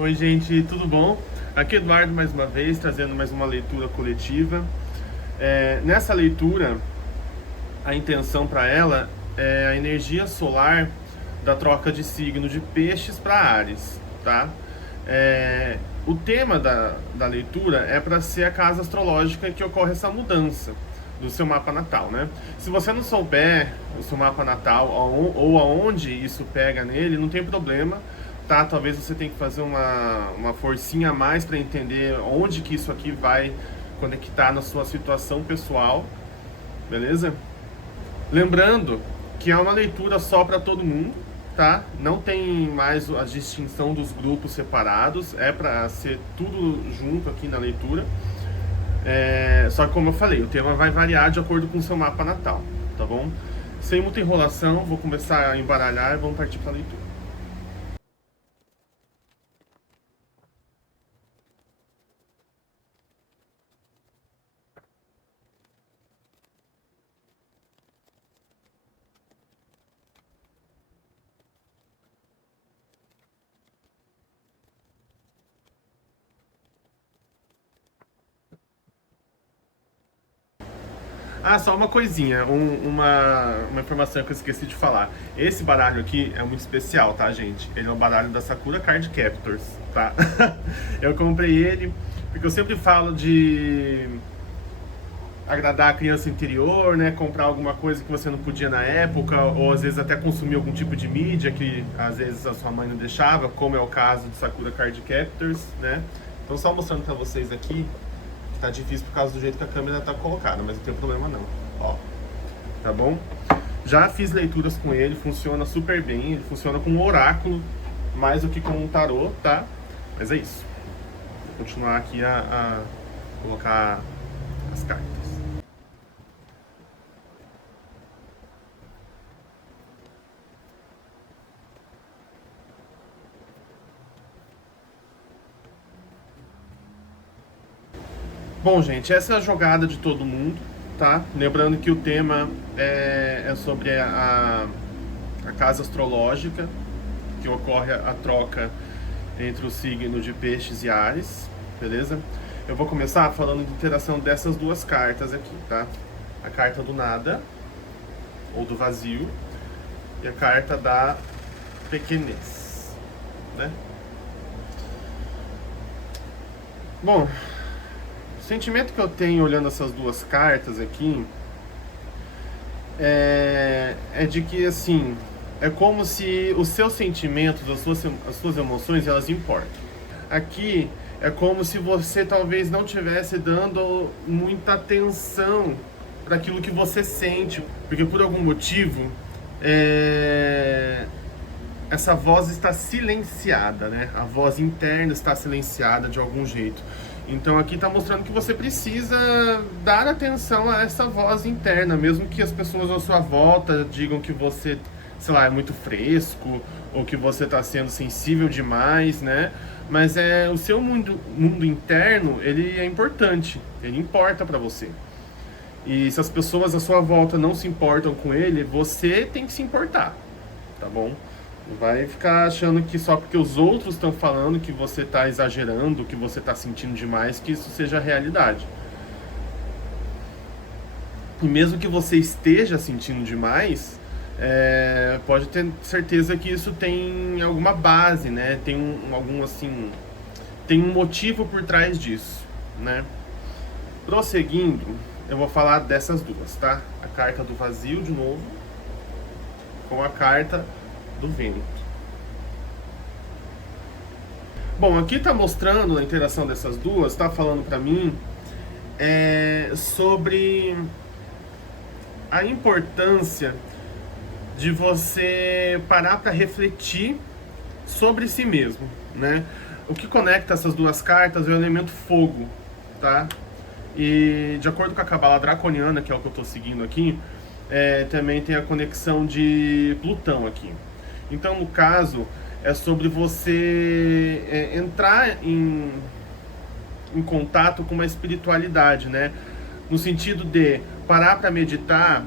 Oi, gente, tudo bom? Aqui é Eduardo mais uma vez, trazendo mais uma leitura coletiva. Nessa leitura, a intenção para ela é a energia solar da troca de signo de peixes para Áries, tá? O tema da leitura é para ser a casa astrológica que ocorre essa mudança do seu mapa natal, né? Se você não souber o seu mapa natal ou aonde isso pega nele, não tem problema, tá? Talvez você tenha que fazer uma forcinha a mais para entender onde que isso aqui vai conectar na sua situação pessoal, beleza? Lembrando que é uma leitura só para todo mundo, tá? Não tem mais a distinção dos grupos separados, é para ser tudo junto aqui na leitura. Só que como eu falei, o tema vai variar de acordo com o seu mapa natal, tá bom? Sem muita enrolação, vou começar a embaralhar e vamos partir para a leitura. Ah, só uma coisinha, uma informação que eu esqueci de falar. Esse baralho aqui é muito especial, tá, gente? Ele é um baralho da Sakura Card Captors, tá? Eu comprei ele porque eu sempre falo de agradar a criança interior, né? Comprar alguma coisa que você não podia na época, ou às vezes até consumir algum tipo de mídia que às vezes a sua mãe não deixava, como é o caso de Sakura Card Captors, né? Então só mostrando pra vocês aqui. Tá difícil por causa do jeito que a câmera tá colocada, mas não tem problema não. Ó, tá bom? Já fiz leituras com ele, funciona super bem. Ele funciona com um oráculo, mais do que com um tarô, tá? Mas é isso. Vou continuar aqui a colocar as cartas. Bom, gente, essa é a jogada de todo mundo, tá? Lembrando que o tema é sobre a casa astrológica, que ocorre a troca entre o signo de Peixes e Áries, beleza? Eu vou começar falando de interação dessas duas cartas aqui, tá? A carta do nada, ou do vazio, e a carta da pequenez, né? Bom, o sentimento que eu tenho olhando essas duas cartas aqui é de que, assim, é como se os seus sentimentos, as suas emoções, elas importam. Aqui é como se você talvez não estivesse dando muita atenção para aquilo que você sente, porque por algum motivo essa voz está silenciada, né? A voz interna está silenciada de algum jeito. Então aqui está mostrando que você precisa dar atenção a essa voz interna, mesmo que as pessoas à sua volta digam que você, sei lá, é muito fresco, ou que você está sendo sensível demais, né? Mas o seu mundo interno, ele é importante, ele importa para você. E se as pessoas à sua volta não se importam com ele, você tem que se importar, tá bom? Não vai ficar achando que só porque os outros estão falando que você está exagerando, que você está sentindo demais, que isso seja a realidade. E mesmo que você esteja sentindo demais, pode ter certeza que isso tem alguma base, né? Tem algum assim, tem um motivo por trás disso, né? Prosseguindo, eu vou falar dessas duas, tá? A carta do vazio de novo, com a carta do vento. Bom, aqui está mostrando a interação dessas duas, está falando para mim sobre a importância de você parar para refletir sobre si mesmo, né? O que conecta essas duas cartas é o elemento fogo, tá? E de acordo com a Cabala Draconiana, que é o que eu estou seguindo aqui, também tem a conexão de Plutão aqui. Então, no caso, é sobre você entrar em contato com uma espiritualidade, né? No sentido de parar para meditar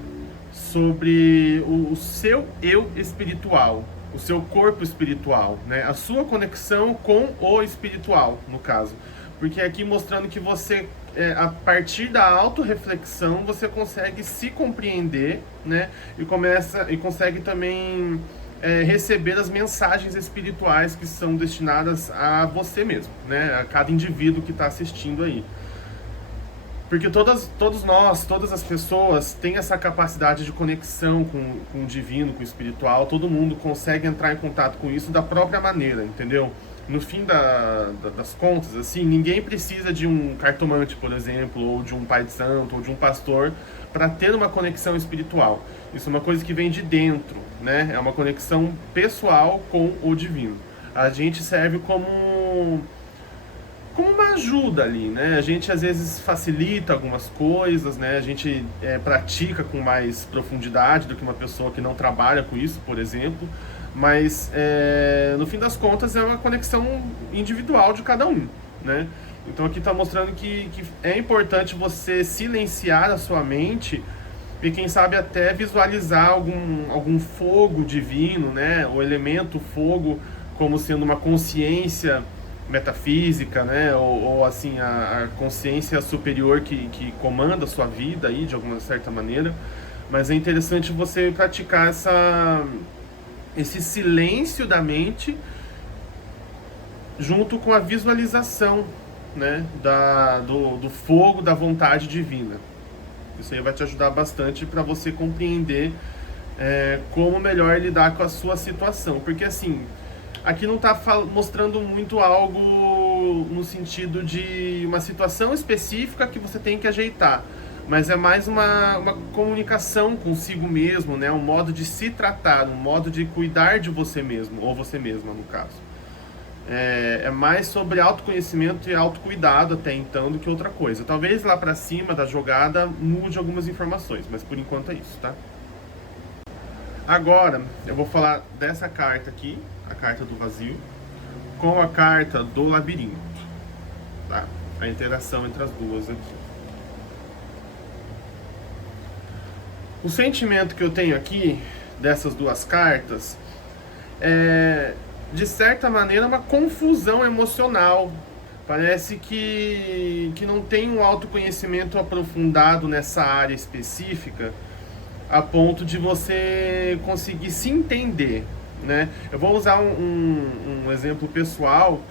sobre o seu eu espiritual, o seu corpo espiritual, né? A sua conexão com o espiritual, no caso. Porque aqui mostrando que você, a partir da autorreflexão, você consegue se compreender, né? E consegue também receber as mensagens espirituais que são destinadas a você mesmo, né? A cada indivíduo que está assistindo aí. Porque todos nós, todas as pessoas têm essa capacidade de conexão com o divino, com o espiritual. Todo mundo consegue entrar em contato com isso da própria maneira, entendeu? No fim das contas, assim, ninguém precisa de um cartomante, por exemplo, ou de um pai de santo, ou de um pastor, para ter uma conexão espiritual. Isso é uma coisa que vem de dentro, né? É uma conexão pessoal com o divino. A gente serve como uma ajuda ali, né? A gente às vezes facilita algumas coisas, né? A gente pratica com mais profundidade do que uma pessoa que não trabalha com isso, por exemplo. Mas no fim das contas é uma conexão individual de cada um, né? Então aqui está mostrando que é importante você silenciar a sua mente e quem sabe até visualizar algum fogo divino, né? O elemento fogo como sendo uma consciência metafísica, né? Ou assim, a consciência superior que comanda a sua vida aí, de alguma certa maneira. Mas é interessante você praticar esse silêncio da mente junto com a visualização, né? Do fogo da vontade divina. Isso aí vai te ajudar bastante para você compreender como melhor lidar com a sua situação. Porque assim, aqui não está mostrando muito algo no sentido de uma situação específica que você tem que ajeitar, mas é mais uma comunicação consigo mesmo, né? Um modo de se tratar, um modo de cuidar de você mesmo, ou você mesma, no caso. É mais sobre autoconhecimento e autocuidado até então do que outra coisa. Talvez lá pra cima da jogada mude algumas informações, mas por enquanto é isso, tá? Agora eu vou falar dessa carta aqui, a carta do vazio, com a carta do labirinto, tá? A interação entre as duas aqui. O sentimento que eu tenho aqui dessas duas cartas é, de certa maneira, uma confusão emocional. Parece que não tem um autoconhecimento aprofundado nessa área específica a ponto de você conseguir se entender, né? Eu vou usar um exemplo pessoal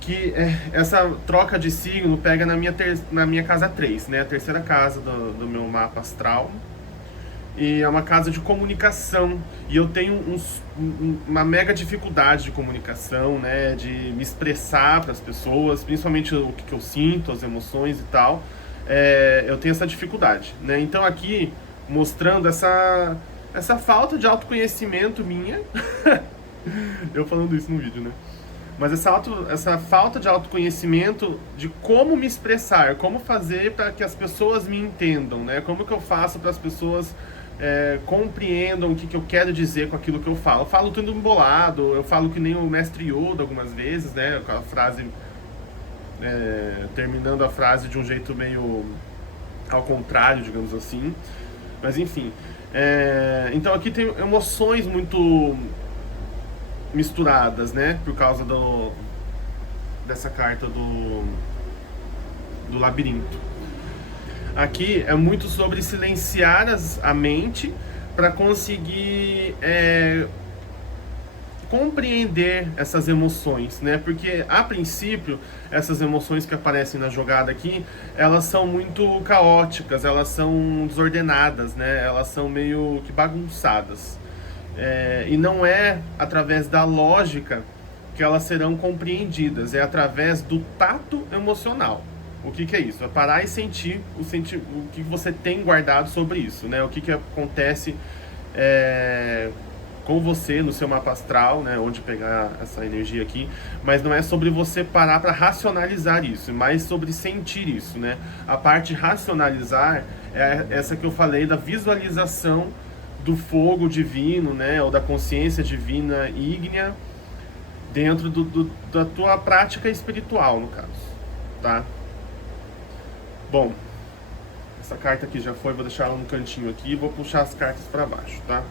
que essa troca de signo pega na minha casa 3, né? A terceira casa do meu mapa astral. E é uma casa de comunicação. E eu tenho uma mega dificuldade de comunicação, né? De me expressar para as pessoas, principalmente o que eu sinto, as emoções e tal. Eu tenho essa dificuldade, né? Então aqui, mostrando essa falta de autoconhecimento minha. Eu falando isso no vídeo, né? Mas essa falta de autoconhecimento de como me expressar, como fazer para que as pessoas me entendam, né? Como que eu faço para as pessoas compreendam o que eu quero dizer com aquilo que eu falo. Eu falo tudo embolado, eu falo que nem o mestre Yoda algumas vezes, né? Com a frase, terminando a frase de um jeito meio ao contrário, digamos assim. Mas enfim. Então aqui tem emoções muito misturadas, né? Por causa dessa carta do labirinto. Aqui é muito sobre silenciar a mente para conseguir compreender essas emoções, né? Porque a princípio essas emoções que aparecem na jogada aqui, elas são muito caóticas, elas são desordenadas, né? Elas são meio que bagunçadas. E não é através da lógica que elas serão compreendidas, é através do tato emocional. O que é isso? É parar e sentir o que você tem guardado sobre isso, né? O que acontece com você no seu mapa astral, né? Onde pegar essa energia aqui. Mas não é sobre você parar para racionalizar isso, mas sobre sentir isso, né? A parte de racionalizar é essa que eu falei da visualização do fogo divino, né? Ou da consciência divina ígnea dentro da tua prática espiritual, no caso, tá? Bom, essa carta aqui já foi, vou deixar ela no cantinho aqui e vou puxar as cartas para baixo, tá?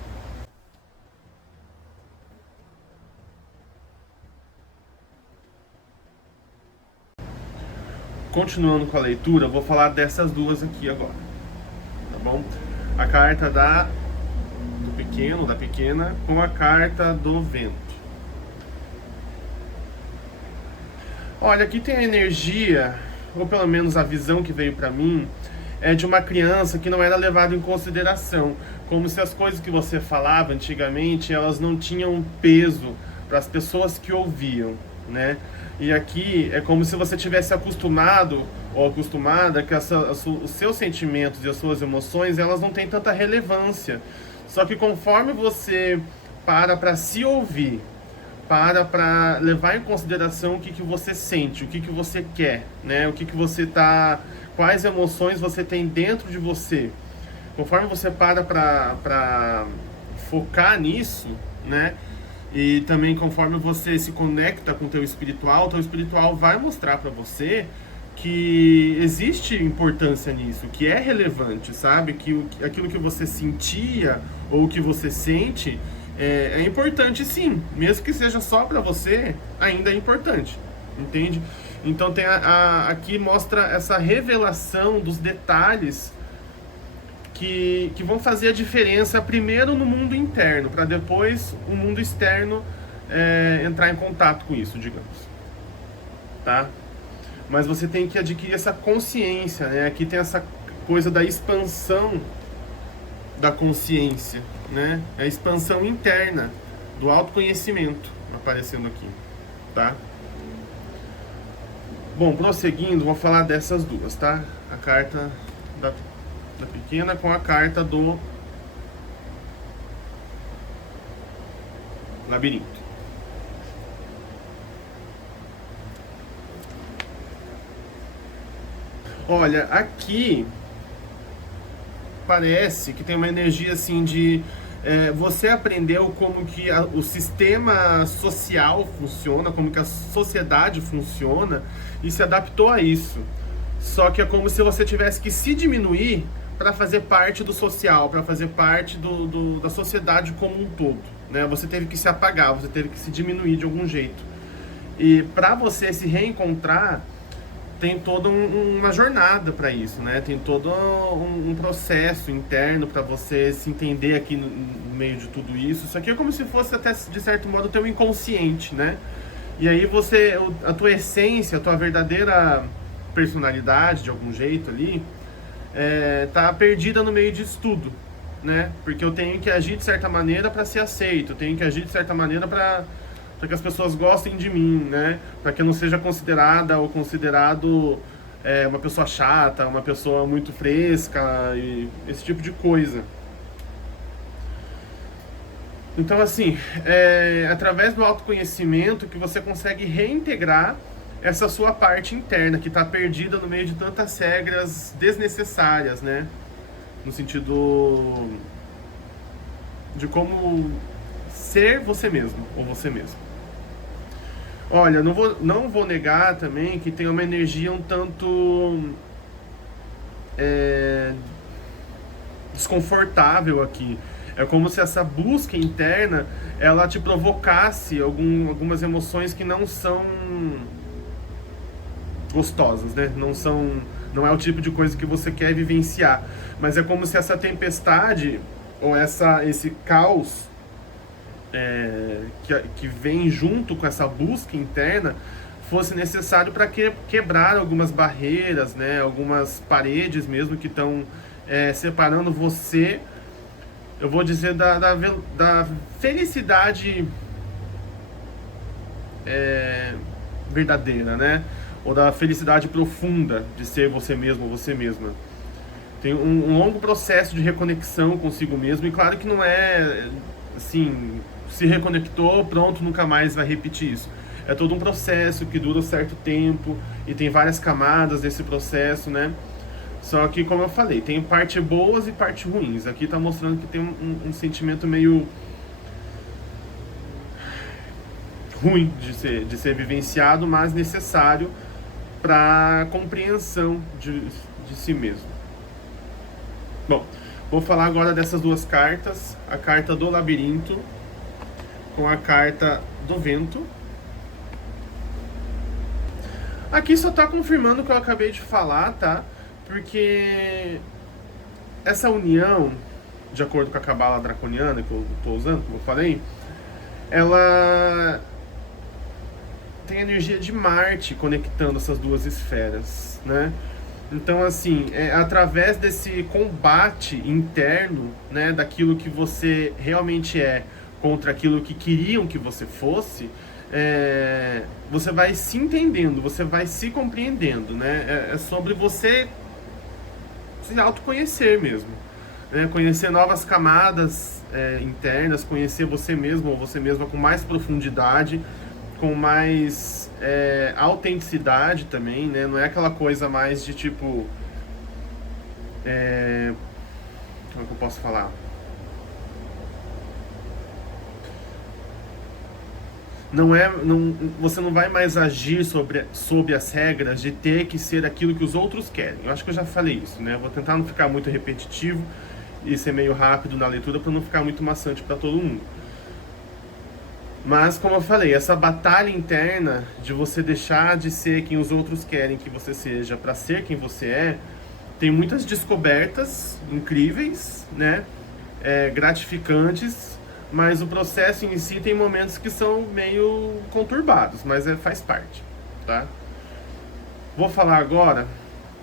continuando com a leitura, eu vou falar dessas duas aqui agora, tá bom? A carta do pequeno, da pequena, com a carta do vento. Olha, aqui tem a energia, ou pelo menos a visão que veio pra mim, é de uma criança que não era levada em consideração, como se as coisas que você falava antigamente, elas não tinham peso para as pessoas que ouviam, né? E aqui é como se você tivesse acostumado ou acostumada que os seus sentimentos e as suas emoções, elas não têm tanta relevância. Só que conforme você para se ouvir, para levar em consideração o que você sente, o que você quer, né? O que você tá, quais emoções você tem dentro de você. Conforme você para focar nisso, né? E também conforme você se conecta com o teu espiritual vai mostrar para você que existe importância nisso, que é relevante, sabe? Que aquilo que você sentia ou que você sente é importante, sim. Mesmo que seja só para você, ainda é importante, entende? Então tem aqui mostra essa revelação dos detalhes que vão fazer a diferença primeiro no mundo interno, para depois o mundo externo entrar em contato com isso, digamos. Tá? Mas você tem que adquirir essa consciência, né? Aqui tem essa coisa da expansão da consciência, né? A expansão interna do autoconhecimento aparecendo aqui, tá? Bom, prosseguindo, vou falar dessas duas, tá? A carta da pequena com a carta do labirinto. Olha, aqui parece que tem uma energia assim de você aprendeu como que o sistema social funciona, como que a sociedade funciona e se adaptou a isso. Só que é como se você tivesse que se diminuir para fazer parte do social, para fazer parte da sociedade como um todo, né? Você teve que se apagar, você teve que se diminuir de algum jeito. E para você se reencontrar, tem toda uma jornada para isso, né? Tem todo um processo interno para você se entender aqui no meio de tudo isso. Isso aqui é como se fosse até, de certo modo, o teu inconsciente, né? E aí a tua essência, a tua verdadeira personalidade, de algum jeito ali, tá perdida no meio disso tudo, né? Porque eu tenho que agir de certa maneira para ser aceito, eu tenho que agir de certa maneira para que as pessoas gostem de mim, né? Para que eu não seja considerada ou considerado uma pessoa chata, uma pessoa muito fresca e esse tipo de coisa. Então, assim, através do autoconhecimento que você consegue reintegrar essa sua parte interna que está perdida no meio de tantas regras desnecessárias, né? No sentido de como ser você mesmo ou você mesmo. Olha, não vou negar também que tem uma energia um tanto desconfortável aqui. É como se essa busca interna ela te provocasse algumas emoções que não são gostosas, né? Não é o tipo de coisa que você quer vivenciar. Mas é como se essa tempestade ou esse caos que vem junto com essa busca interna fosse necessário para quebrar algumas barreiras, né? Algumas paredes mesmo que estão separando você, eu vou dizer, da felicidade verdadeira, né? Ou da felicidade profunda de ser você mesmo ou você mesma. Tem um longo processo de reconexão consigo mesmo, e claro que não é assim, se reconectou, pronto, nunca mais vai repetir isso. É todo um processo que dura um certo tempo e tem várias camadas desse processo, né? Só que, como eu falei, tem partes boas e partes ruins. Aqui tá mostrando que tem um sentimento meio ruim de ser vivenciado, mas necessário para compreensão de si mesmo. Bom, vou falar agora dessas duas cartas, a carta do labirinto com a carta do vento. Aqui só tá confirmando o que eu acabei de falar, tá? Porque essa união, de acordo com a cabala draconiana que eu tô usando, como eu falei, ela tem energia de Marte conectando essas duas esferas, né? Então, assim, através desse combate interno, né, daquilo que você realmente é contra aquilo que queriam que você fosse, você vai se entendendo, você vai se compreendendo, né? É sobre você se autoconhecer mesmo, né? Conhecer novas camadas internas, conhecer você mesmo ou você mesma com mais profundidade, com mais autenticidade também, né? Não é aquela coisa mais de tipo... como é que eu posso falar? Você não vai mais agir sob as regras de ter que ser aquilo que os outros querem. Eu acho que eu já falei isso, né? Vou tentar não ficar muito repetitivo e ser meio rápido na leitura para não ficar muito maçante para todo mundo. Mas, como eu falei, essa batalha interna de você deixar de ser quem os outros querem que você seja para ser quem você é, tem muitas descobertas incríveis, né? Gratificantes, mas o processo em si tem momentos que são meio conturbados, mas faz parte, tá? Vou falar agora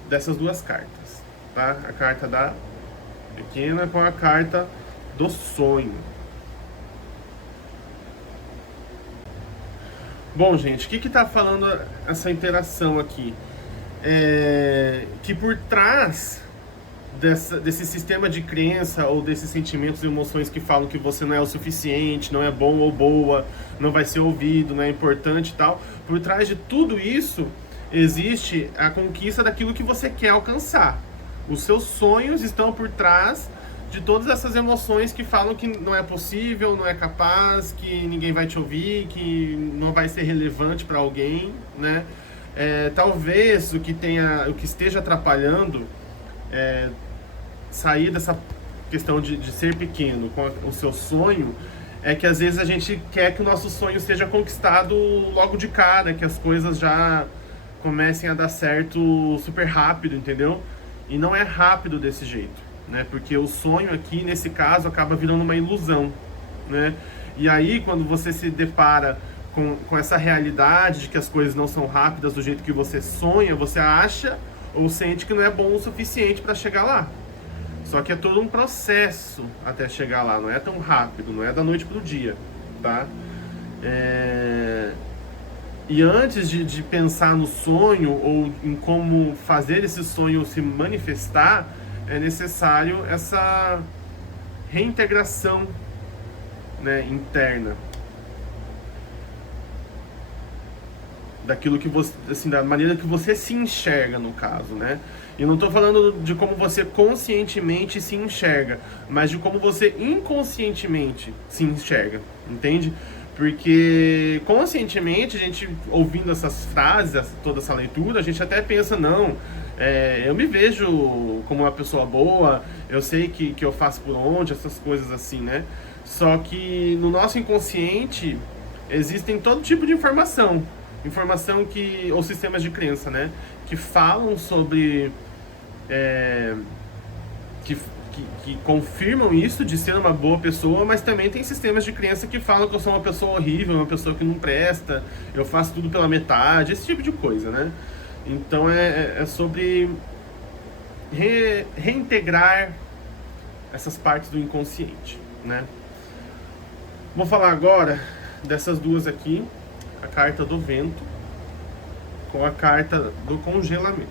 dessas duas cartas, tá? A carta da pequena com a carta do sonho. Bom, gente, o que está falando essa interação aqui? Que por trás desse sistema de crença ou desses sentimentos e emoções que falam que você não é o suficiente, não é bom ou boa, não vai ser ouvido, não é importante e tal, por trás de tudo isso existe a conquista daquilo que você quer alcançar. Os seus sonhos estão por trás de todas essas emoções que falam que não é possível, não é capaz, que ninguém vai te ouvir, que não vai ser relevante para alguém, né? Talvez o que esteja atrapalhando sair dessa questão de ser pequeno com o seu sonho é que às vezes a gente quer que o nosso sonho seja conquistado logo de cara, que as coisas já comecem a dar certo super rápido, entendeu? E não é rápido desse jeito, né? Porque o sonho aqui, nesse caso, acaba virando uma ilusão, né? E aí, quando você se depara com essa realidade de que as coisas não são rápidas do jeito que você sonha, você acha ou sente que não é bom o suficiente para chegar lá. Só que é todo um processo até chegar lá, não é tão rápido, não é da noite pro dia, tá? E antes de pensar no sonho ou em como fazer esse sonho se manifestar, é necessário essa reintegração, né, interna daquilo que você, assim, da maneira que você se enxerga, no caso, né? E não estou falando de como você conscientemente se enxerga, mas de como você inconscientemente se enxerga, entende? Porque conscientemente, a gente ouvindo essas frases, toda essa leitura, a gente até pensa, não, eu me vejo como uma pessoa boa, eu sei que eu faço por onde, essas coisas assim, né? Só que no nosso inconsciente existem todo tipo de informação ou sistemas de crença, né? Que falam sobre... que confirmam isso de ser uma boa pessoa, mas também tem sistemas de crença que falam que eu sou uma pessoa horrível, uma pessoa que não presta, eu faço tudo pela metade, esse tipo de coisa, né? Então é sobre reintegrar essas partes do inconsciente, né? Vou falar agora dessas duas aqui, a carta do vento com a carta do congelamento,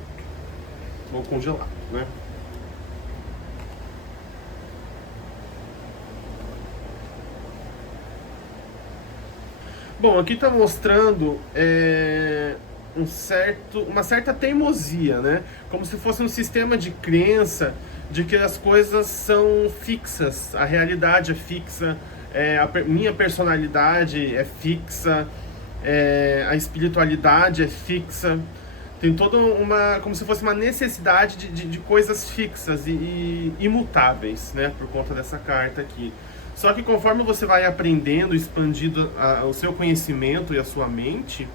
ou congelado, né? Bom, aqui está mostrando uma certa teimosia, né? Como se fosse um sistema de crença de que as coisas são fixas, a realidade é fixa, minha personalidade é fixa, a espiritualidade é fixa. Tem toda como se fosse uma necessidade de coisas fixas e imutáveis, né? Por conta dessa carta aqui. Só que conforme você vai aprendendo, expandindo o seu conhecimento e a sua mente,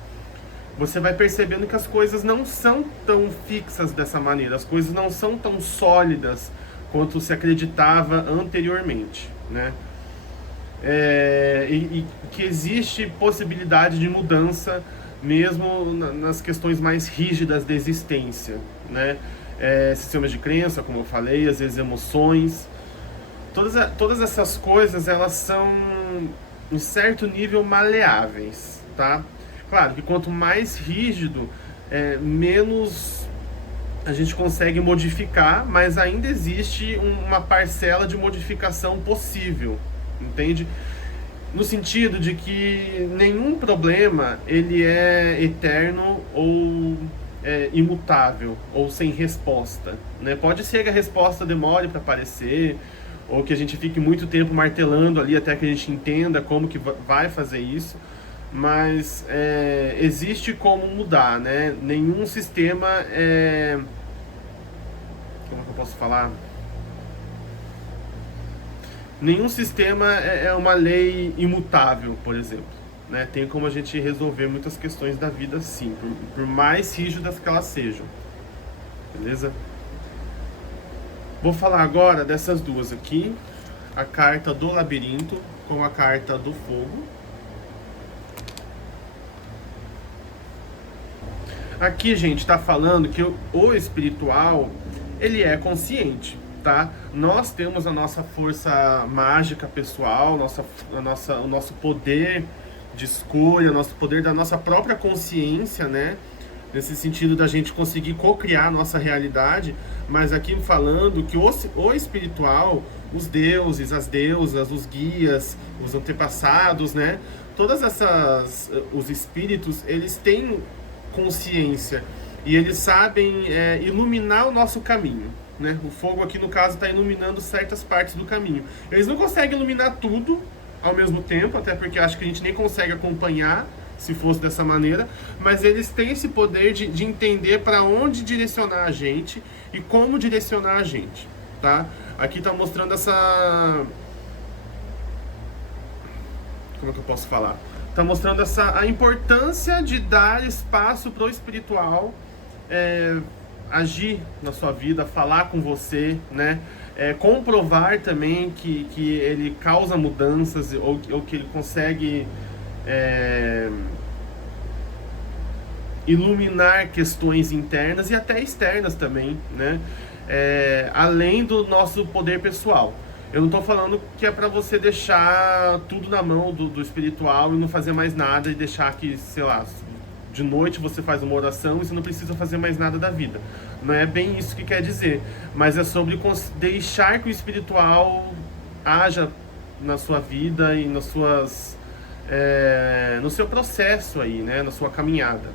você vai percebendo que as coisas não são tão fixas dessa maneira, as coisas não são tão sólidas quanto se acreditava anteriormente, né? E que existe possibilidade de mudança mesmo nas questões mais rígidas da existência, né? Sistemas de crença, como eu falei, às vezes emoções, todas essas coisas, elas são em certo nível maleáveis, tá? Claro que quanto mais rígido, menos a gente consegue modificar, mas ainda existe uma parcela de modificação possível, entende? No sentido de que nenhum problema ele é eterno ou imutável ou sem resposta, né? Pode ser que a resposta demore para aparecer, ou que a gente fique muito tempo martelando ali até que a gente entenda como que vai fazer isso, mas existe como mudar, né? Nenhum sistema como é que eu posso falar? Nenhum sistema é uma lei imutável, por exemplo, né? Tem como a gente resolver muitas questões da vida, sim, por mais rígidas que elas sejam, beleza? Vou falar agora dessas duas aqui, a carta do labirinto com a carta do fogo. Aqui, gente, está falando que o espiritual, ele é consciente, tá? Nós temos a nossa força mágica pessoal, o nosso poder de escolha, o nosso poder da nossa própria consciência, né? Nesse sentido da gente conseguir co-criar a nossa realidade, mas aqui falando que o espiritual, os deuses, as deusas, os guias, os antepassados, né? Os espíritos, eles têm consciência e eles sabem iluminar o nosso caminho, né? O fogo aqui no caso está iluminando certas partes do caminho. Eles não conseguem iluminar tudo ao mesmo tempo, até porque acho que a gente nem consegue acompanhar se fosse dessa maneira, mas eles têm esse poder de entender para onde direcionar a gente e como direcionar a gente, tá? Aqui está mostrando essa... Como é que eu posso falar? Está mostrando a importância de dar espaço para o espiritual agir na sua vida, falar com você, né? Comprovar também que ele causa mudanças ou que ele consegue iluminar questões internas e até externas também, né? Além do nosso poder pessoal. Eu não estou falando que é para você deixar tudo na mão do espiritual e não fazer mais nada e deixar que, sei lá, de noite você faz uma oração e você não precisa fazer mais nada da vida. Não é bem isso que quer dizer, mas é sobre deixar que o espiritual haja na sua vida e nas suas, no seu processo aí, né, na sua caminhada.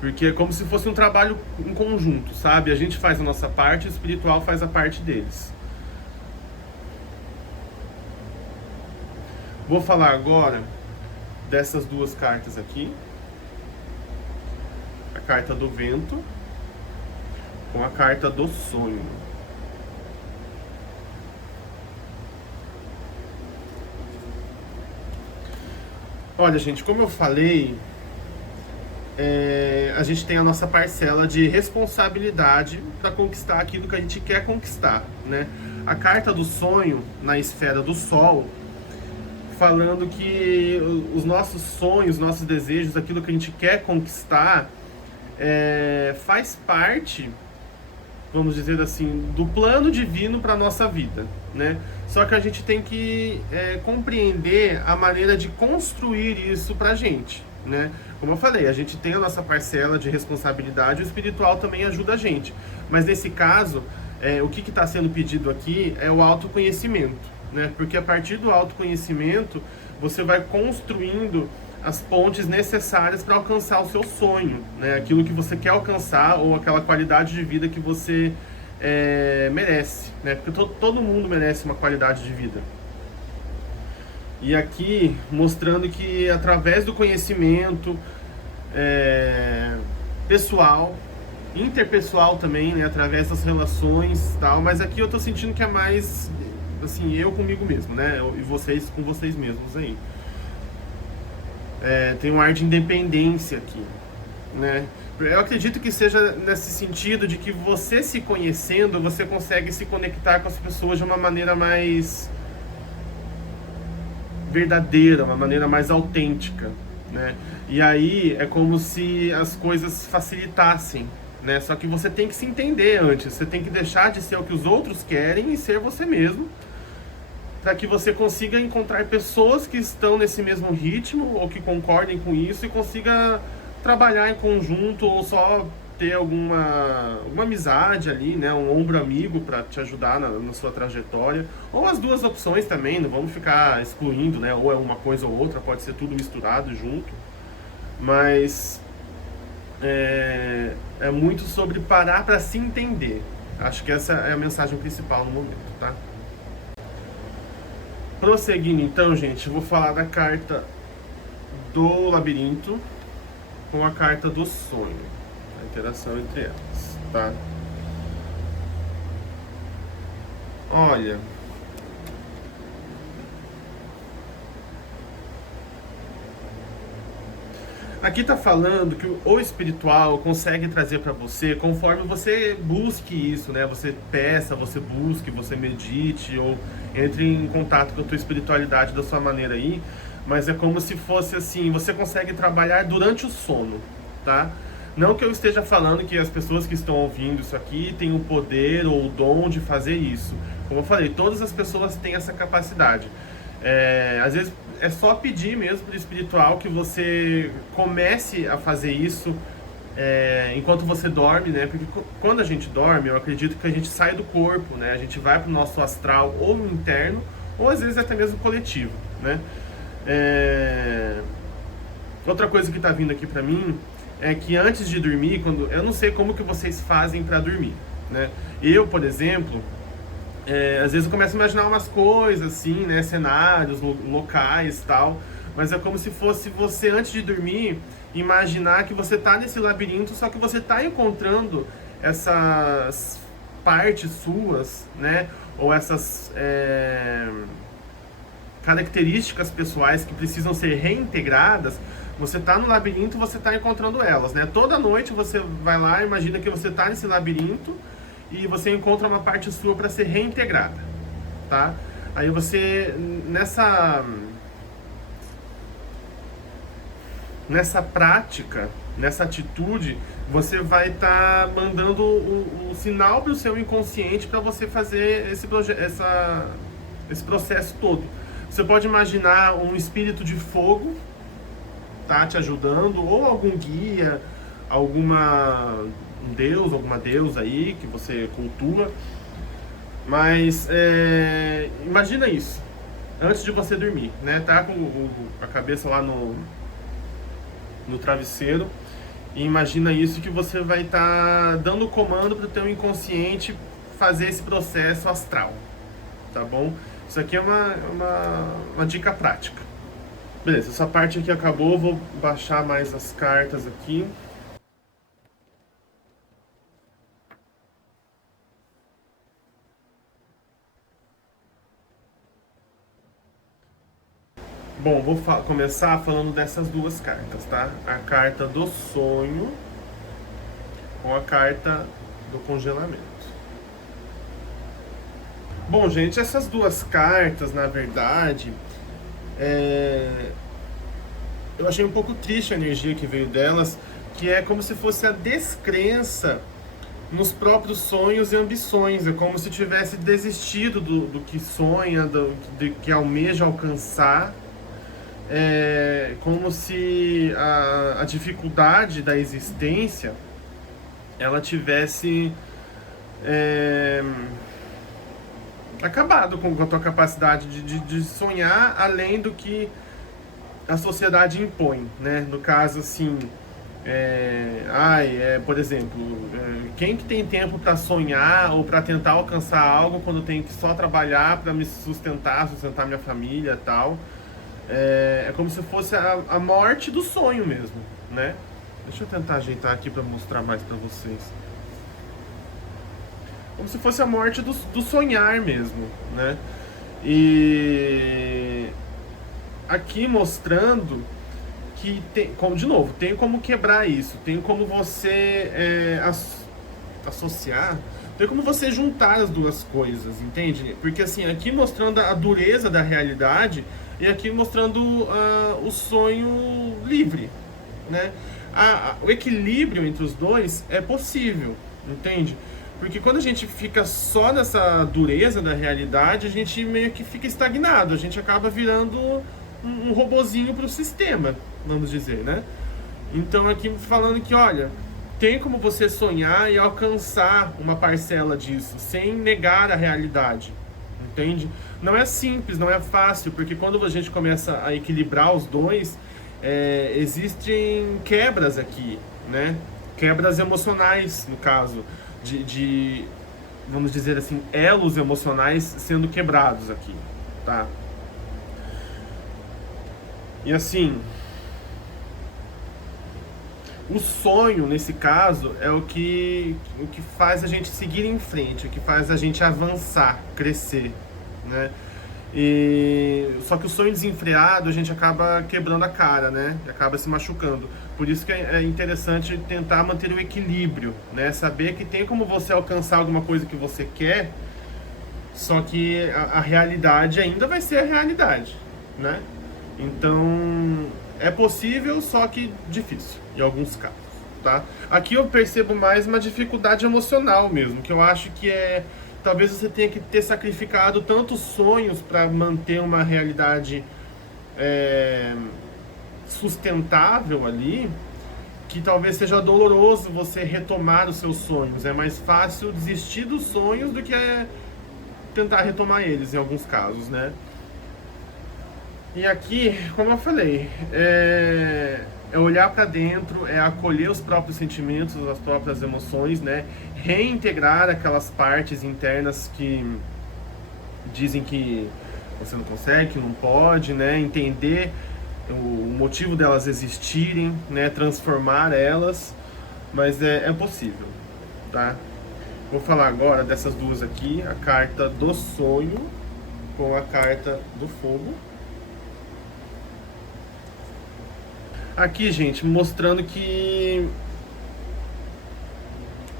Porque é como se fosse um trabalho em conjunto, sabe? A gente faz a nossa parte e o espiritual faz a parte deles. Vou falar agora dessas duas cartas aqui. A carta do vento com a carta do sonho. Olha, gente, como eu falei, a gente tem a nossa parcela de responsabilidade para conquistar aquilo que a gente quer conquistar, né? A carta do sonho na esfera do sol, falando que os nossos sonhos, nossos desejos, aquilo que a gente quer conquistar, faz parte, vamos dizer assim, do plano divino para a nossa vida, né? Só que a gente tem que compreender a maneira de construir isso para a gente, né? Como eu falei, a gente tem a nossa parcela de responsabilidade, o espiritual também ajuda a gente. Mas nesse caso, o que está sendo pedido aqui é o autoconhecimento, né? Porque a partir do autoconhecimento, você vai construindo as pontes necessárias para alcançar o seu sonho, né? Aquilo que você quer alcançar ou aquela qualidade de vida que você merece, né? Porque todo mundo merece uma qualidade de vida. E aqui mostrando que através do conhecimento pessoal, interpessoal também, né? Através das relações e tal, mas aqui eu tô sentindo que é mais assim, eu comigo mesmo, né? E vocês com vocês mesmos aí. Tem um ar de independência aqui, né? Eu acredito que seja nesse sentido de que você se conhecendo, você consegue se conectar com as pessoas de uma maneira mais verdadeira, uma maneira mais autêntica, né? E aí é como se as coisas facilitassem, né? Só que você tem que se entender antes, você tem que deixar de ser o que os outros querem e ser você mesmo, para que você consiga encontrar pessoas que estão nesse mesmo ritmo ou que concordem com isso e consiga trabalhar em conjunto ou só ter alguma amizade ali, né, um ombro amigo para te ajudar na sua trajetória, ou as duas opções também, não vamos ficar excluindo, né, ou é uma coisa ou outra, pode ser tudo misturado junto, mas é muito sobre parar para se entender. Acho que essa é a mensagem principal no momento, tá? Prosseguindo então, gente, eu vou falar da carta do labirinto com a carta do sonho, a interação entre elas, tá? Olha, aqui tá falando que o espiritual consegue trazer para você conforme você busque isso, né? Você peça, você busque, você medite ou entre em contato com a tua espiritualidade da sua maneira aí, mas é como se fosse assim, você consegue trabalhar durante o sono, tá? Não que eu esteja falando que as pessoas que estão ouvindo isso aqui têm o poder ou o dom de fazer isso. Como eu falei, todas as pessoas têm essa capacidade. Às vezes é só pedir mesmo para o espiritual que você comece a fazer isso enquanto você dorme, né? Porque quando a gente dorme, eu acredito que a gente sai do corpo, né? A gente vai para o nosso astral ou interno, ou às vezes até mesmo coletivo, né? Outra coisa que está vindo aqui para mim é que antes de dormir, quando eu não sei como que vocês fazem para dormir, né? Eu, por exemplo, às vezes eu começo a imaginar umas coisas assim, né? Cenários, locais e tal, mas é como se fosse você, antes de dormir, imaginar que você tá nesse labirinto, só que você tá encontrando essas partes suas, né? Ou essas características pessoais que precisam ser reintegradas. Você tá no labirinto, você tá encontrando elas, né? Toda noite você vai lá, imagina que você tá nesse labirinto e você encontra uma parte sua para ser reintegrada, tá? Aí você, nessa prática, nessa atitude, você vai estar mandando um sinal para o seu inconsciente para você fazer esse processo todo. Você pode imaginar um espírito de fogo, tá, te ajudando, ou algum guia, um deus, alguma deusa aí que você cultua, mas imagina isso antes de você dormir, né? Tá com a cabeça lá no travesseiro e imagina isso, que você vai estar dando comando para o teu inconsciente fazer esse processo astral, tá bom? Isso aqui é uma dica prática. Beleza, essa parte aqui acabou, vou baixar mais as cartas aqui. Bom, vou começar falando dessas duas cartas, tá? A carta do sonho com a carta do congelamento. Bom, gente, essas duas cartas, na verdade, eu achei um pouco triste a energia que veio delas, que é como se fosse a descrença nos próprios sonhos e ambições. É como se tivesse desistido do que sonha, do que almeja alcançar. Como se a dificuldade da existência ela tivesse acabado com a tua capacidade de sonhar além do que a sociedade impõe, né? No caso, assim, por exemplo, quem que tem tempo para sonhar ou para tentar alcançar algo quando tem que só trabalhar para me sustentar minha família e tal? É como se fosse a morte do sonho mesmo, né? Deixa eu tentar ajeitar aqui para mostrar mais para vocês. Como se fosse a morte do sonhar mesmo, né? E aqui mostrando que tem, como, de novo, tem como quebrar isso, tem como você associar, tem como você juntar as duas coisas, entende? Porque assim, aqui mostrando a dureza da realidade e aqui mostrando o sonho livre, né? O equilíbrio entre os dois é possível, entende? Porque quando a gente fica só nessa dureza da realidade, a gente meio que fica estagnado, a gente acaba virando um robozinho para o sistema, vamos dizer, né? Então aqui falando que, olha, tem como você sonhar e alcançar uma parcela disso, sem negar a realidade, entende? Não é simples, não é fácil, porque quando a gente começa a equilibrar os dois, existem quebras aqui, né? Quebras emocionais, no caso, vamos dizer assim, elos emocionais sendo quebrados aqui, tá? E assim, o sonho, nesse caso, é o que faz a gente seguir em frente, o que faz a gente avançar, crescer, né? Só que o sonho desenfreado, a gente acaba quebrando a cara, né? Acaba se machucando. Por isso que é interessante tentar manter o equilíbrio, né? Saber que tem como você alcançar alguma coisa que você quer, só que a realidade ainda vai ser a realidade, né? Então, é possível, só que difícil, em alguns casos, tá? Aqui eu percebo mais uma dificuldade emocional mesmo, que eu acho que talvez você tenha que ter sacrificado tantos sonhos para manter uma realidade sustentável ali, que talvez seja doloroso você retomar os seus sonhos. É mais fácil desistir dos sonhos do que tentar retomar eles, em alguns casos, né? E aqui, como eu falei, é olhar para dentro, é acolher os próprios sentimentos, as próprias emoções, né? Reintegrar aquelas partes internas que dizem que você não consegue, que não pode, né? Entender o motivo delas existirem, né? Transformar elas, mas é possível, tá? Vou falar agora dessas duas aqui, a carta do sonho com a carta do fogo. Aqui, gente, mostrando que,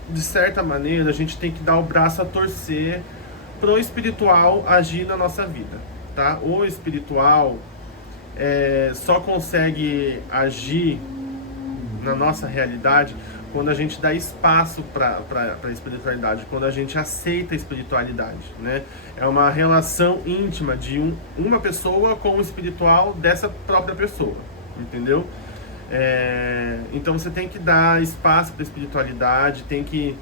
de certa maneira, a gente tem que dar o braço a torcer pro espiritual agir na nossa vida, tá? O espiritual só consegue agir na nossa realidade quando a gente dá espaço para a espiritualidade, quando a gente aceita a espiritualidade, né? É uma relação íntima de uma pessoa com o espiritual dessa própria pessoa, entendeu? Então você tem que dar espaço para a espiritualidade, tem que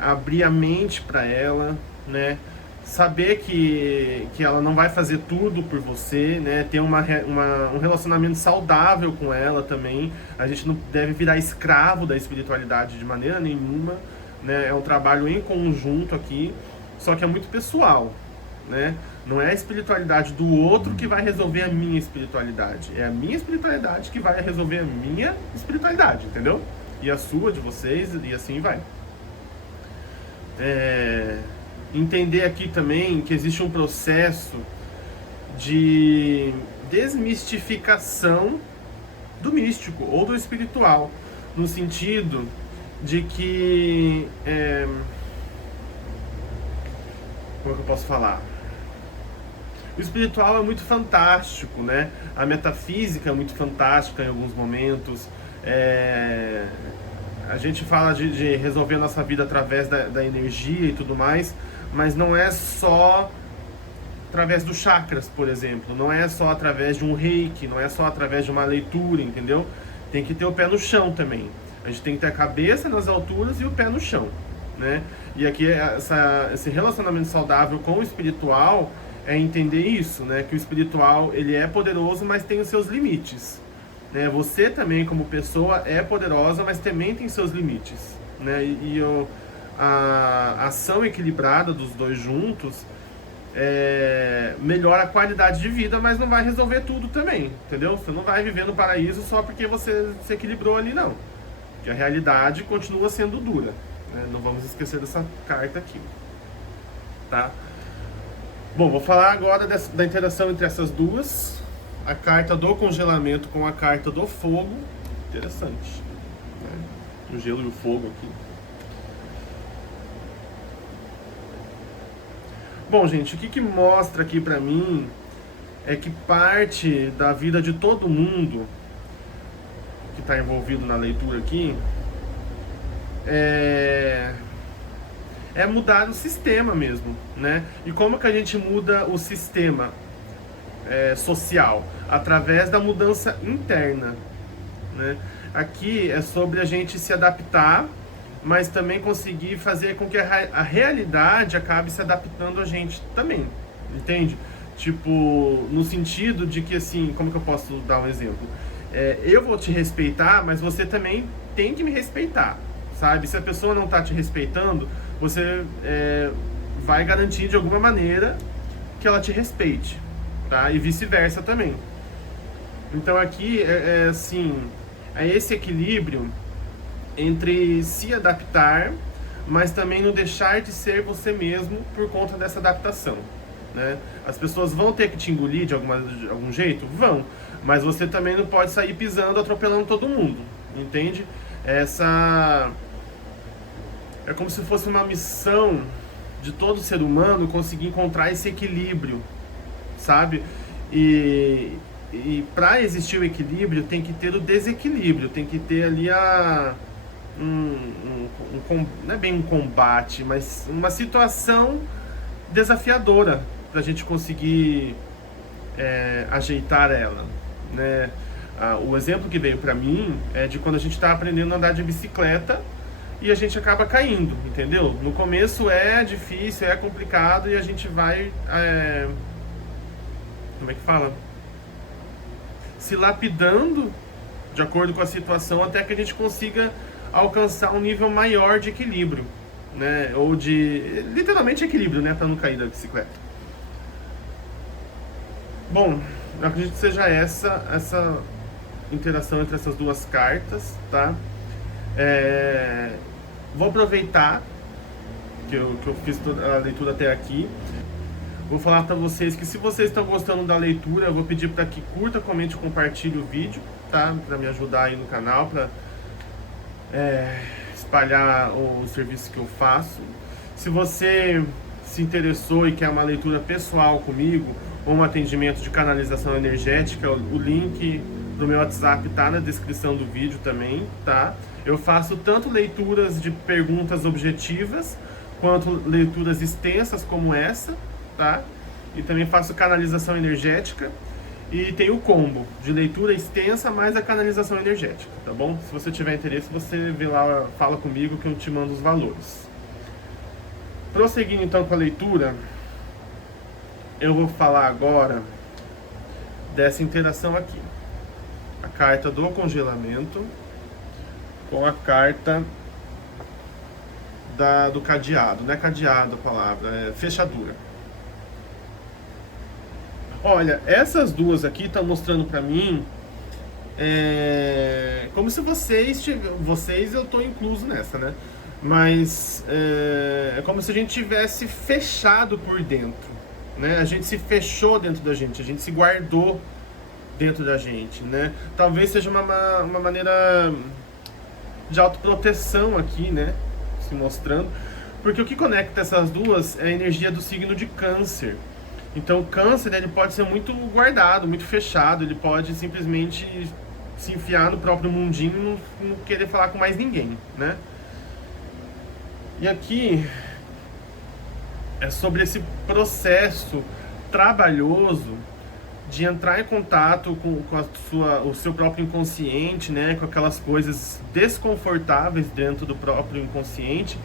abrir a mente para ela, né? Saber que ela não vai fazer tudo por você, né? Ter um relacionamento saudável com ela também. A gente não deve virar escravo da espiritualidade de maneira nenhuma, né? É um trabalho em conjunto aqui, só que é muito pessoal, né? Não é a espiritualidade do outro que vai resolver a minha espiritualidade. É a minha espiritualidade que vai resolver a minha espiritualidade, entendeu? E a sua, de vocês, e assim vai. Entender aqui também que existe um processo de desmistificação do místico ou do espiritual, no sentido de que... como é que eu posso falar? O espiritual é muito fantástico, né? A metafísica é muito fantástica em alguns momentos. A gente fala de resolver a nossa vida através da energia e tudo mais, mas não é só através dos chakras, por exemplo. Não é só através de um reiki, não é só através de uma leitura, entendeu? Tem que ter o pé no chão também. A gente tem que ter a cabeça nas alturas e o pé no chão, né? E aqui esse relacionamento saudável com o espiritual é entender isso, né? Que o espiritual, ele é poderoso, mas tem os seus limites, né? Você também, como pessoa, é poderosa, mas também tem seus limites, né? A ação equilibrada dos dois juntos melhora a qualidade de vida, mas não vai resolver tudo também, entendeu? Você não vai viver no paraíso só porque você se equilibrou ali, não. Porque a realidade continua sendo dura, né? Não vamos esquecer dessa carta aqui, tá? Bom, vou falar agora da interação entre essas duas, a carta do congelamento com a carta do fogo. Interessante, né? O gelo e o fogo aqui. Bom, gente, o que mostra aqui pra mim é que parte da vida de todo mundo que está envolvido na leitura aqui é mudar o sistema mesmo, né? E como que a gente muda o sistema social? Através da mudança interna, né? Aqui é sobre a gente se adaptar, mas também conseguir fazer com que a realidade acabe se adaptando a gente também, entende? Tipo, no sentido de que, assim, como que eu posso dar um exemplo? Eu vou te respeitar, mas você também tem que me respeitar, sabe? Se a pessoa não tá te respeitando, você vai garantir de alguma maneira que ela te respeite, tá? E vice-versa também. Então aqui assim, é esse equilíbrio entre se adaptar, mas também não deixar de ser você mesmo por conta dessa adaptação, né? As pessoas vão ter que te engolir de algum jeito? Vão, mas você também não pode sair pisando, atropelando todo mundo, entende? Essa é como se fosse uma missão de todo ser humano conseguir encontrar esse equilíbrio, sabe? E para existir o equilíbrio tem que ter o desequilíbrio, tem que ter ali não é bem um combate, mas uma situação desafiadora para a gente conseguir ajeitar ela, né? O exemplo que veio para mim é de quando a gente está aprendendo a andar de bicicleta e a gente acaba caindo, entendeu? No começo é difícil, é complicado e a gente vai como é que fala? Se lapidando de acordo com a situação até que a gente consiga alcançar um nível maior de equilíbrio, né? Ou de literalmente equilíbrio, né? Para não cair da bicicleta. Bom, eu acredito que seja essa interação entre essas duas cartas, tá? Vou aproveitar que eu fiz toda a leitura até aqui. Vou falar para vocês que se vocês estão gostando da leitura, eu vou pedir para que curta, comente e compartilhe o vídeo, tá? Para me ajudar aí no canal, para espalhar o serviço que eu faço. Se você se interessou e quer uma leitura pessoal comigo, ou um atendimento de canalização energética, o link do meu WhatsApp tá na descrição do vídeo também, tá? Eu faço tanto leituras de perguntas objetivas, quanto leituras extensas como essa, tá? E também faço canalização energética e tem o combo de leitura extensa mais a canalização energética, tá bom? Se você tiver interesse, você vê lá, fala comigo que eu te mando os valores. Prosseguindo então com a leitura, eu vou falar agora dessa interação aqui. A carta do congelamento com a carta do cadeado. Não é cadeado a palavra, é fechadura. Olha, essas duas aqui estão mostrando pra mim como se vocês eu tô incluso nessa, né? Mas é como se a gente tivesse fechado por dentro, né? A gente se fechou dentro da gente, a gente se guardou dentro da gente, né? Talvez seja uma maneira de autoproteção aqui, né? Se mostrando, porque o que conecta essas duas é a energia do signo de Câncer. Então o Câncer, ele pode ser muito guardado, muito fechado, ele pode simplesmente se enfiar no próprio mundinho e não querer falar com mais ninguém, né? E aqui é sobre esse processo trabalhoso de entrar em contato com o seu próprio inconsciente, né, com aquelas coisas desconfortáveis dentro do próprio inconsciente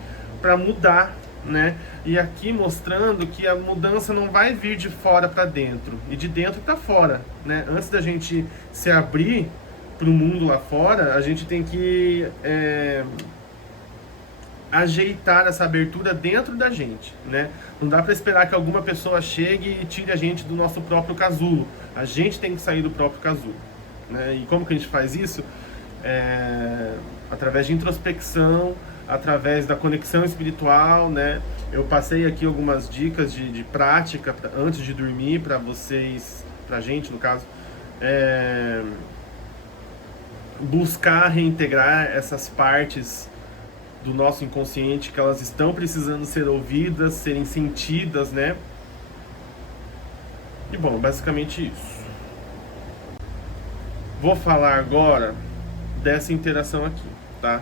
para mudar, né? E aqui mostrando que a mudança não vai vir de fora para dentro e de dentro para fora, né? Antes da gente se abrir para o mundo lá fora, a gente tem que ajeitar essa abertura dentro da gente, né? Não dá para esperar que alguma pessoa chegue e tire a gente do nosso próprio casulo. A gente tem que sair do próprio casulo, né? E como que a gente faz isso? Através de introspecção, através da conexão espiritual, né? Eu passei aqui algumas dicas de prática antes de dormir para vocês, pra gente no caso, é, buscar reintegrar essas partes do nosso inconsciente que elas estão precisando ser ouvidas, serem sentidas, né? E bom, basicamente isso. Vou falar agora dessa interação aqui, tá?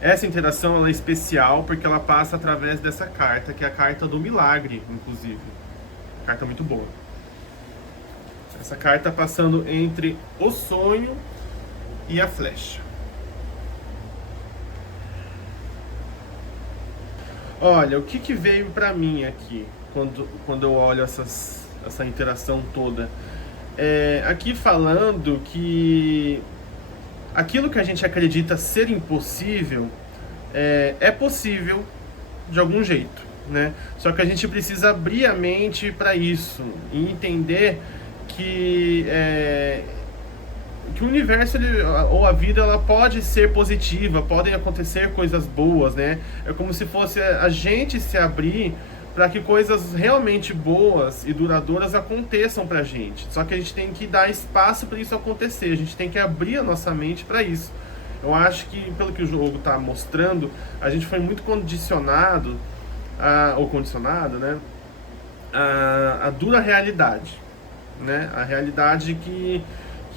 Essa interação ela é especial porque ela passa através dessa carta, que é a carta do milagre, inclusive. Carta muito boa. Essa carta passando entre o sonho e a flecha. Olha, o que veio pra mim aqui quando eu olho essa interação toda? Aqui falando que aquilo que a gente acredita ser impossível é possível de algum jeito, né? Só que a gente precisa abrir a mente para isso e entender que o universo ou a vida ela pode ser positiva, podem acontecer coisas boas, né? É como se fosse a gente se abrir para que coisas realmente boas e duradouras aconteçam pra gente. Só que a gente tem que dar espaço para isso acontecer, a gente tem que abrir a nossa mente para isso. Eu acho que, pelo que o jogo está mostrando, a gente foi muito condicionado, ou condicionado, né? A dura realidade, né? A realidade que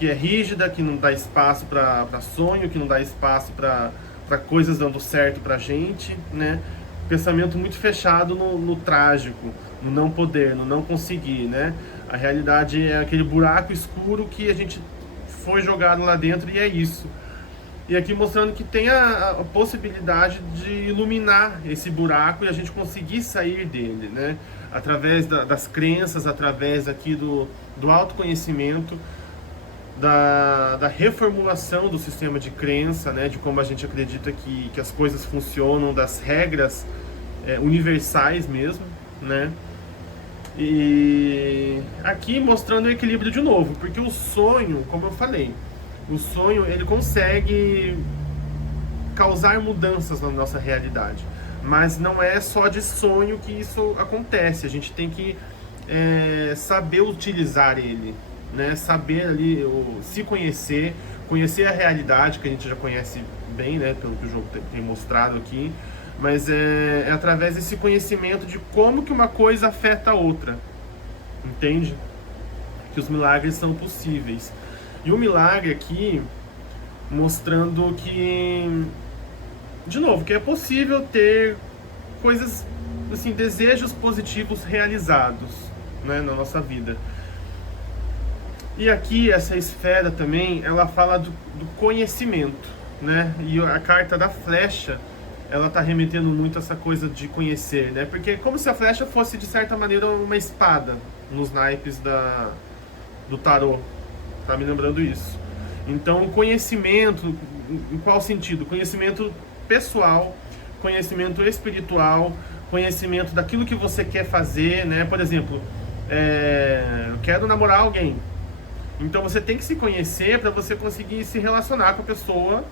é rígida, que não dá espaço para sonho, que não dá espaço para coisas dando certo pra gente, né? Pensamento muito fechado no trágico, no não poder, no não conseguir, né? A realidade é aquele buraco escuro que a gente foi jogado lá dentro e é isso. E aqui mostrando que tem a possibilidade de iluminar esse buraco e a gente conseguir sair dele, né? Através das crenças, através aqui do autoconhecimento, da reformulação do sistema de crença, né, de como a gente acredita que as coisas funcionam, das regras universais mesmo, né? E aqui mostrando o equilíbrio de novo, porque o sonho, como eu falei, o sonho ele consegue causar mudanças na nossa realidade, mas não é só de sonho que isso acontece, a gente tem que saber utilizar ele, né? Saber ali, se conhecer, conhecer a realidade que a gente já conhece bem, né? Pelo que o jogo tem mostrado aqui, mas é através desse conhecimento de como que uma coisa afeta a outra, entende? Que os milagres são possíveis. E o milagre aqui mostrando que, de novo, que é possível ter coisas, assim, desejos positivos realizados, né, na nossa vida. E aqui, essa esfera também, ela fala do conhecimento, né? E a carta da flecha, ela tá remetendo muito a essa coisa de conhecer, né? Porque é como se a flecha fosse, de certa maneira, uma espada nos naipes do tarô. Tá me lembrando isso. Então, conhecimento, em qual sentido? Conhecimento pessoal, conhecimento espiritual, conhecimento daquilo que você quer fazer, né? Por exemplo, eu quero namorar alguém. Então você tem que se conhecer para você conseguir se relacionar com a pessoa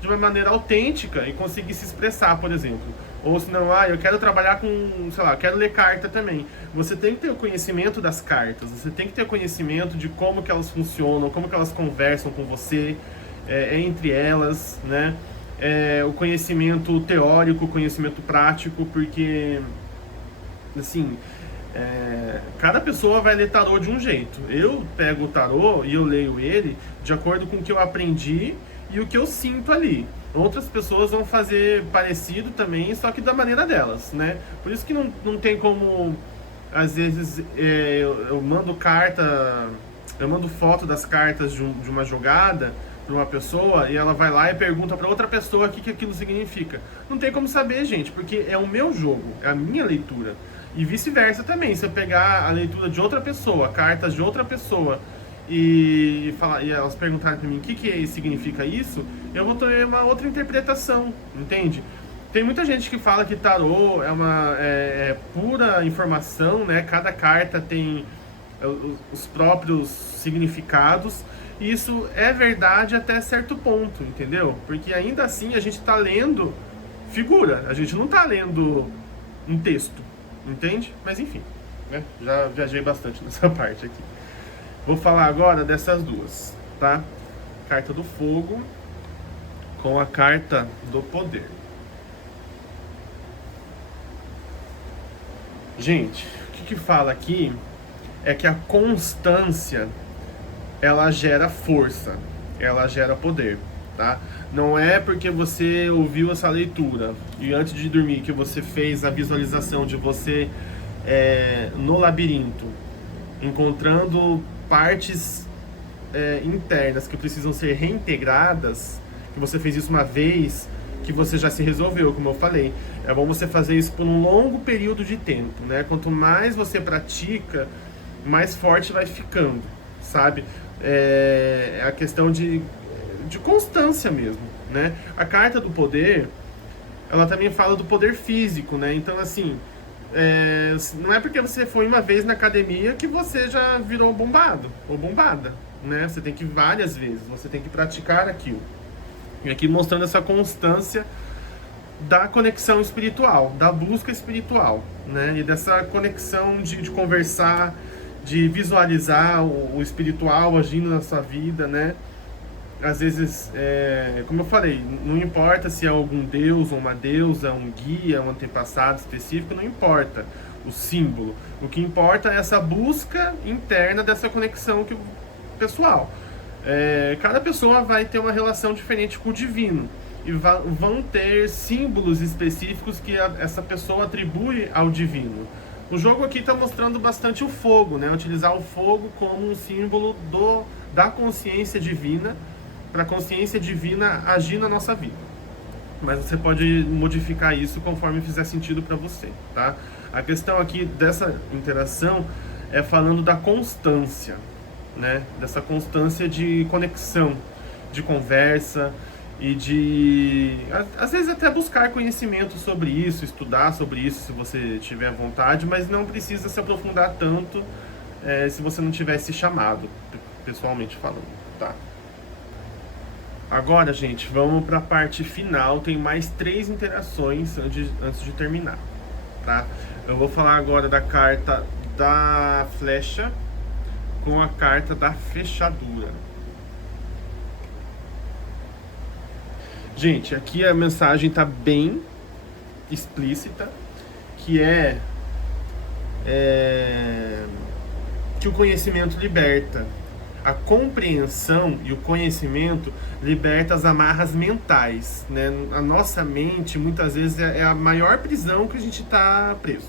de uma maneira autêntica e conseguir se expressar, por exemplo. Ou se não, eu quero trabalhar com, sei lá, quero ler carta também. Você tem que ter o conhecimento das cartas, você tem que ter o conhecimento de como que elas funcionam, como que elas conversam com você, entre elas, né? O conhecimento teórico, o conhecimento prático, porque, assim, cada pessoa vai ler tarô de um jeito. Eu pego o tarô e eu leio ele de acordo com o que eu aprendi e o que eu sinto ali. Outras pessoas vão fazer parecido também, só que da maneira delas, né? Por isso que não tem como, às vezes, eu mando carta, eu mando foto das cartas de uma jogada para uma pessoa e ela vai lá e pergunta para outra pessoa o que aquilo significa. Não tem como saber, gente, porque é o meu jogo, é a minha leitura. E vice-versa também, se eu pegar a leitura de outra pessoa, cartas de outra pessoa, e elas perguntarem para mim o que significa isso, eu vou ter uma outra interpretação, entende? Tem muita gente que fala que tarô é pura informação, né? Cada carta tem os próprios significados, e isso é verdade até certo ponto, entendeu? Porque ainda assim a gente está lendo figura, a gente não está lendo um texto. Entende? Mas enfim, né? Já viajei bastante nessa parte aqui. Vou falar agora dessas duas, tá? Carta do fogo com a carta do poder. Gente, o que fala aqui é que a constância, ela gera força, ela gera poder, tá? Não é porque você ouviu essa leitura e antes de dormir que você fez a visualização de você no labirinto, encontrando partes internas que precisam ser reintegradas, que você fez isso uma vez, que você já se resolveu, como eu falei. É bom você fazer isso por um longo período de tempo, né? Quanto mais você pratica, mais forte vai ficando, sabe? É a questão de constância mesmo, né? A carta do poder, ela também fala do poder físico, né? Então, assim, não é porque você foi uma vez na academia que você já virou bombado ou bombada, né? Você tem que ir várias vezes, você tem que praticar aquilo. E aqui mostrando essa constância da conexão espiritual, da busca espiritual, né? E dessa conexão de conversar, de visualizar o espiritual agindo na sua vida, né? Às vezes, como eu falei, não importa se é algum deus ou uma deusa, um guia, um antepassado específico, não importa o símbolo. O que importa é essa busca interna dessa conexão pessoal. Cada pessoa vai ter uma relação diferente com o divino e vão ter símbolos específicos que essa pessoa atribui ao divino. O jogo aqui está mostrando bastante o fogo, né? Utilizar o fogo como um símbolo da consciência divina, para a consciência divina agir na nossa vida. Mas você pode modificar isso conforme fizer sentido para você, tá? A questão aqui dessa interação é falando da constância, né? Dessa constância de conexão, de conversa e de, às vezes, até buscar conhecimento sobre isso, estudar sobre isso se você tiver vontade, mas não precisa se aprofundar tanto se você não tivesse chamado, pessoalmente falando, tá? Agora, gente, vamos para a parte final. Tem mais 3 interações antes de terminar, tá? Eu vou falar agora da carta da flecha com a carta da fechadura. Gente, aqui a mensagem está bem explícita, que que o conhecimento liberta. A compreensão e o conhecimento liberta as amarras mentais, né? A nossa mente, muitas vezes, é a maior prisão que a gente está preso,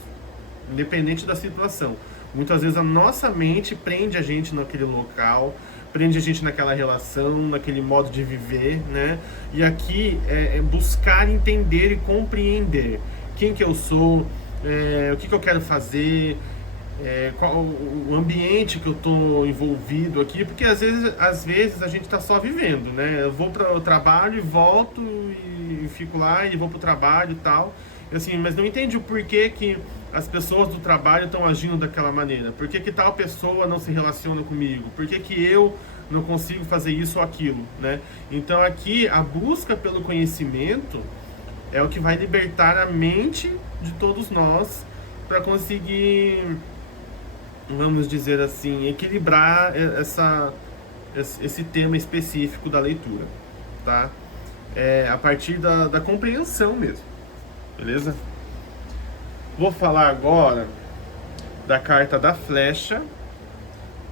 independente da situação. Muitas vezes a nossa mente prende a gente naquele local, prende a gente naquela relação, naquele modo de viver, né? E aqui é buscar entender e compreender quem que eu sou, o que eu quero fazer, qual o ambiente que eu estou envolvido aqui, porque às vezes a gente está só vivendo, né? Eu vou para o trabalho e volto e fico lá e vou para o trabalho e tal, assim, mas não entende o porquê que as pessoas do trabalho estão agindo daquela maneira, por que tal pessoa não se relaciona comigo, por que eu não consigo fazer isso ou aquilo, né? Então aqui a busca pelo conhecimento é o que vai libertar a mente de todos nós para conseguir, vamos dizer assim, equilibrar esse tema específico da leitura, tá? A partir da compreensão mesmo, beleza? Vou falar agora da carta da flecha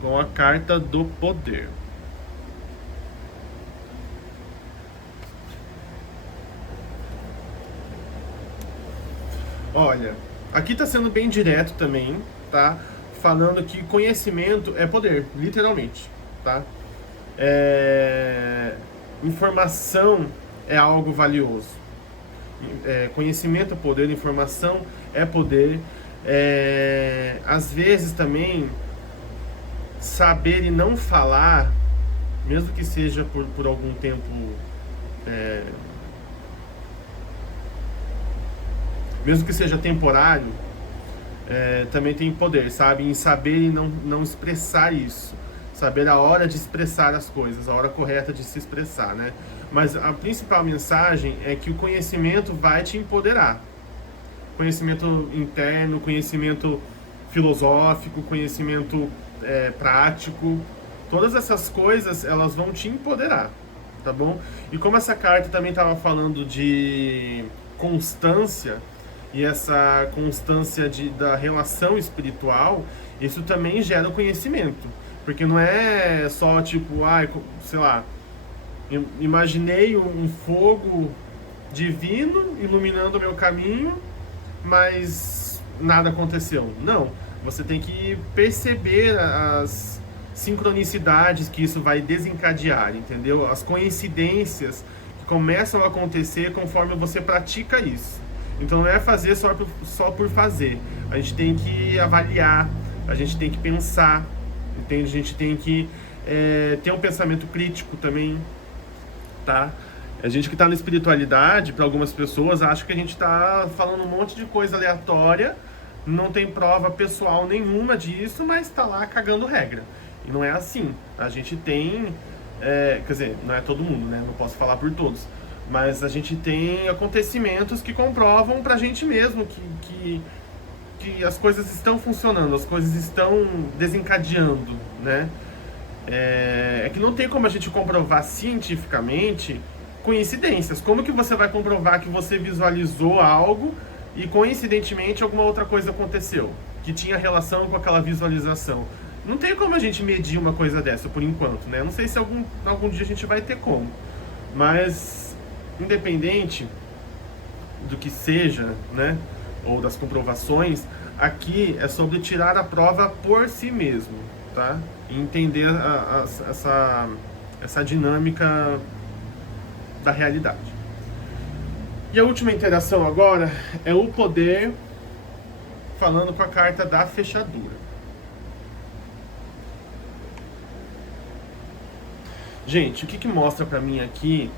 com a carta do poder. Olha, aqui está sendo bem direto também, tá? Falando que conhecimento é poder, literalmente, tá? Informação é algo valioso. Conhecimento é poder, informação é poder. Às vezes também, saber e não falar, mesmo que seja por algum tempo, mesmo que seja temporário, também tem poder, sabe? Em saber e não expressar isso. Saber a hora de expressar as coisas, a hora correta de se expressar, né? Mas a principal mensagem é que o conhecimento vai te empoderar. Conhecimento interno, conhecimento filosófico, conhecimento prático, Todas essas coisas, elas vão te empoderar, tá bom? E como essa carta também estava falando de constância, e essa constância da relação espiritual, isso também gera o conhecimento. Porque não é só tipo, sei lá, imaginei um fogo divino iluminando o meu caminho, mas nada aconteceu. Não, você tem que perceber as sincronicidades que isso vai desencadear, entendeu? As coincidências que começam a acontecer conforme você pratica isso. Então não é fazer só por fazer. A gente tem que avaliar, a gente tem que pensar, entende? A gente tem que ter um pensamento crítico também, tá? A gente que está na espiritualidade, para algumas pessoas, acha que a gente está falando um monte de coisa aleatória, não tem prova pessoal nenhuma disso, mas está lá cagando regra. E não é assim. A gente tem, quer dizer, não é todo mundo, né? Não posso falar por todos. Mas a gente tem acontecimentos que comprovam pra gente mesmo que as coisas estão funcionando, as coisas estão desencadeando, né? É que não tem como a gente comprovar cientificamente coincidências. Como que você vai comprovar que você visualizou algo e coincidentemente alguma outra coisa aconteceu, que tinha relação com aquela visualização? Não tem como a gente medir uma coisa dessa por enquanto, né? Não sei se algum dia a gente vai ter como. Mas independente do que seja, né, ou das comprovações, aqui é sobre tirar a prova por si mesmo, tá? E entender essa dinâmica da realidade. E a última interação agora é o poder falando com a carta da fechadura. Gente, o que mostra pra mim aqui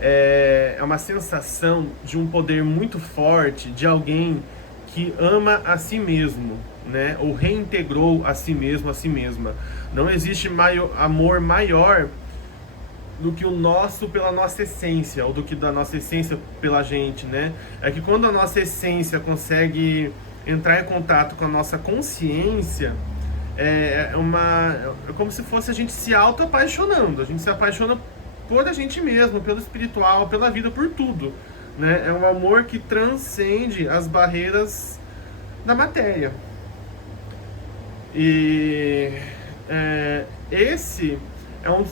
é uma sensação de um poder muito forte de alguém que ama a si mesmo, né? Ou reintegrou a si mesmo, a si mesma. Não existe amor maior do que o nosso pela nossa essência, ou do que da nossa essência pela gente, né? É que quando a nossa essência consegue entrar em contato com a nossa consciência, é como se fosse a gente se auto-apaixonando. A gente se apaixona por a gente mesmo, pelo espiritual, pela vida, por tudo, né? É um amor que transcende as barreiras da matéria. E esse é uma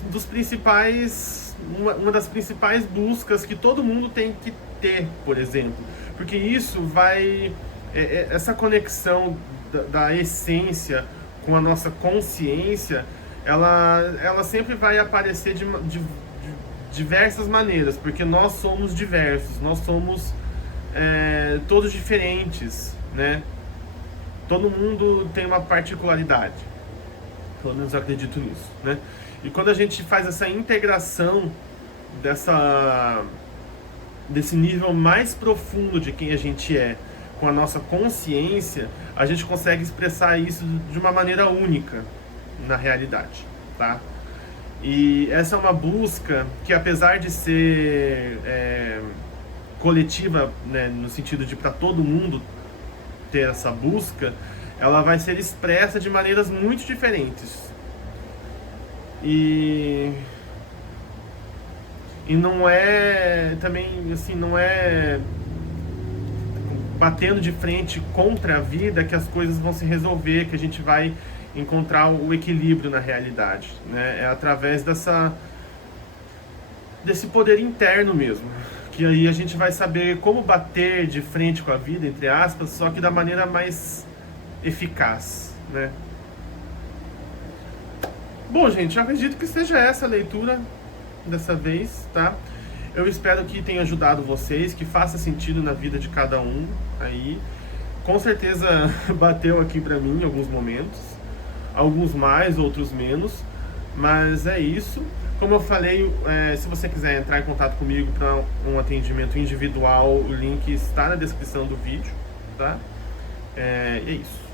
das principais buscas que todo mundo tem que ter, por exemplo, porque isso vai essa conexão da essência com a nossa consciência, ela sempre vai aparecer de diversas maneiras, porque nós somos diversos, nós somos todos diferentes, né? Todo mundo tem uma particularidade, pelo menos eu acredito nisso, né? E quando a gente faz essa integração desse nível mais profundo de quem a gente é com a nossa consciência, a gente consegue expressar isso de uma maneira única na realidade, tá? E essa é uma busca que, apesar de ser coletiva, né, no sentido de para todo mundo ter essa busca, ela vai ser expressa de maneiras muito diferentes. E não é também assim, não é batendo de frente contra a vida que as coisas vão se resolver, que a gente vai encontrar o equilíbrio na realidade, né? É através desse poder interno mesmo, que aí a gente vai saber como bater de frente com a vida, entre aspas, só que da maneira mais eficaz, né? Bom, gente, eu acredito que seja essa a leitura dessa vez, tá? Eu espero que tenha ajudado vocês, que faça sentido na vida de cada um aí. Com certeza bateu aqui pra mim em alguns momentos, alguns mais, outros menos, mas é isso. Como eu falei, se você quiser entrar em contato comigo para um atendimento individual, o link está na descrição do vídeo, tá? E é isso.